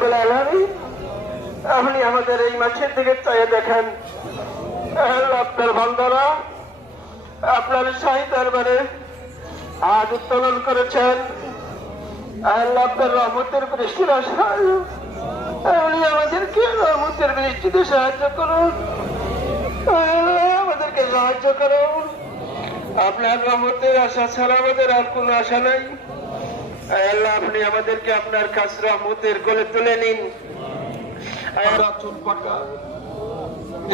রাব্বুল আলামিন আপনি আমাদের এই মাছের দিকে চাইয়ে দেখেন। আপনার বান্দারা আপনার শাহী দরবারে আজ উত্তোলন করেছেন আপনার রহমতের আপনি আমাদেরকে রহমতের বৃষ্টিতে সাহায্য করুন। আমাদেরকে সাহায্য করুন। আপনার রহমতের আশা ছাড়া আমাদের আর কোনো আশা নাই। আল্লাহ আপনি আমাদেরকে আপনার কাছ রহমতের গলে তুলে নিন। আমরা চোখ পাকা।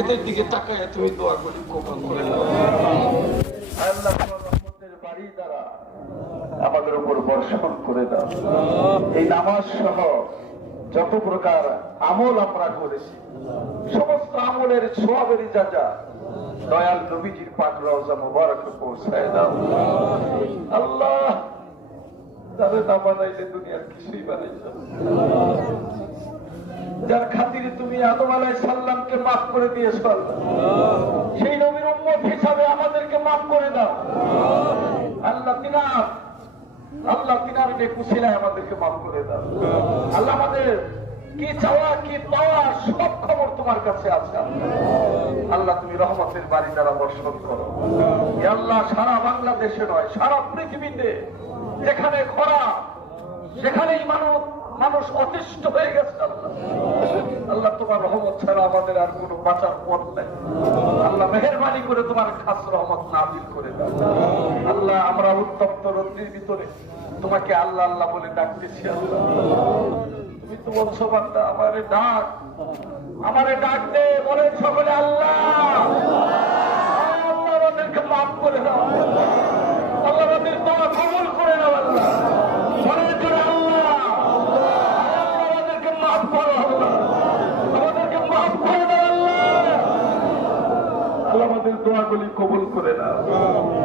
এদের দিকে তাকায় তুমি দোয়া করি কবুল করে আল্লাহ রহমতের বাড়ি দ্বারা আমাদের উপর বর্ষণ করে দাও। এই নামাজ সহ যত প্রকার আমল আমরা করেছি সমস্ত আমলের সোয়াবের যা যা দয়াল নবীজির পাক রওজা মুবারক পৌঁছায় দাও। যাদের না বানাইলে দুনিয়ার কিছুই বানাইছ যার খাতিরে তুমি আদম আলাই সাল্লামকে মাফ করে দিয়েছ। সেই নবীর উম্মত হিসাবে আমাদেরকে মাফ করে দাও। আল্লাহ তিনার আল্লাহ তিনার নেকুশিলায় আমাদেরকে মাফ করে দাও। আল্লাহ আমাদের কি চাওয়া, কি পাওয়া, সব খবর তোমার কাছে আছে। আল্লাহ। তুমি রহমতের বাড়ি দ্বারা বর্ষণ করো। আল্লাহ, সারা বাংলাদেশে নয়, সারা পৃথিবীতে যেখানে খরা, সেখানেই মানব মানুষ অতিষ্ঠ হয়ে গেছে আল্লাহ। তোমার রহমত ছাড়া আমাদের আর কোনো বাঁচার পথ নেই। আল্লাহ, মেহরবানি করে তোমার খাস রহমত নাজিল করে দাও। আল্লাহ, আমরা উত্তপ্ত রদ্রির ভিতরে তোমাকে আল্লাহ আল্লাহ বলে ডাকতেছি আল্লাহ। তুমি তো বলছো আমারে ডাক। আমারে বলেন সকলে আল্লাহ। আমাদেরকে মাফ করে দাও। আমাদের মাফ করো, আল্লাহ। আমাদের দোয়াগুলি কবুল করে দাও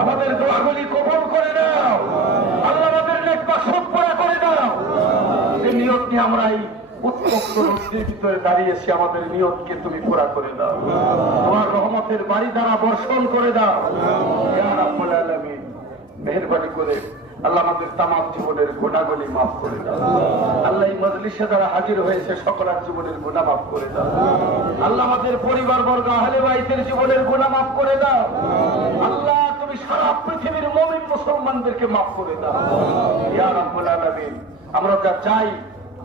আমাদের দোয়াগুলি কবুল করে দাও আল্লাহ আমাদের নেকবা সব পুরা করে দাও এই নিয়ত নিয়ে আমরা এই উত্তপ্ত রোদ্রের ভিতরে দাঁড়িয়েছি, আমাদের নিয়তকে তুমি পুরা করে দাও। তোমার রহমতের বাড়ি দ্বারা বর্ষণ করে দাও। মেহরবানি করে আল্লাহ আমাদের তামাম জীবনের গুণাগুলি মাফ করে দাও। আল্লাহ এই মজলিসে যারা হাজির হয়েছে, সকলের জীবনের গুণা মাফ করে দাও। আল্লাহ আমাদের পরিবার বর্গ আহলে বাইতের জীবনের গুণা মাফ করে দাও। আল্লাহ, তুমি সারা পৃথিবীর মমিন মুসলমানদেরকে মাফ করে দাও। ইয়া আমরা যা চাই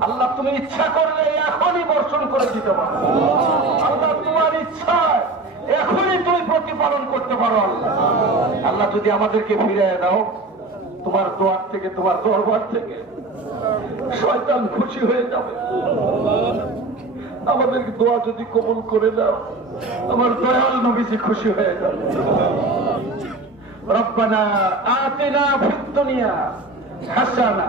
আল্লাহ, তুমি ইচ্ছা করলে এখনই বর্ষণ করে দিতে পারো। আল্লাহ, তোমার ইচ্ছা, এখনই তুমি প্রতিপালন করতে পারো আল্লাহ। আল্লাহ, যদি আমাদেরকে ফিরে দাও, তোমার দোয়ার থেকে, তোমার দরবার থেকে, শয়তান খুশি হয়ে যাবে। আমাদের দোয়া যদি কবুল করে দাও আমার দয়াল নবীজি খুশি হয়ে যাবে। রব্বানা আতিনা ফিদ দুনিয়া হাসানা।